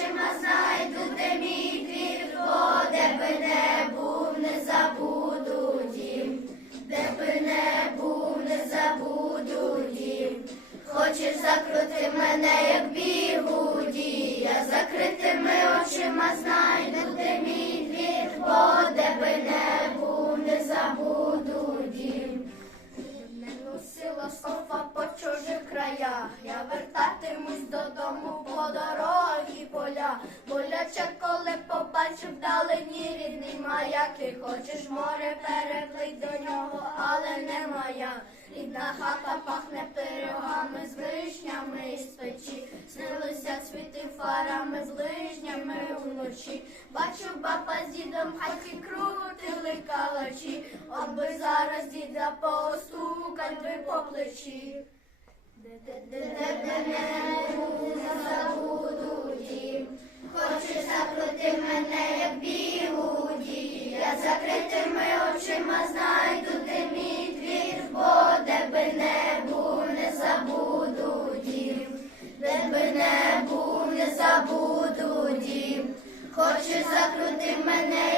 очима знайду, де мій двір, де би не був, не забуду дім, де би не був, не забуду дім. Хочеш закрути мене, як бігуді, я закритими очима знайду, де мій двір, О, де би не був, не забуду дім. Не носила софа по чужих краях, я вертатимусь додому бачу вдалині рідний маяк, ти хочеш море переплить до нього, але не моя. Рідна хата пахне пирогами з вишнями із печі, снилися світи фарами з лижнями вночі. Бачу, баба з дідом в хаті крутили калачі, от би зараз діда постукать би по плечі. Де-де-де-де не забудь Ти мене, як бігуді, я закритими очима знайду ти мій двір, бо де не був, де би не не забуду дім, закрути мене.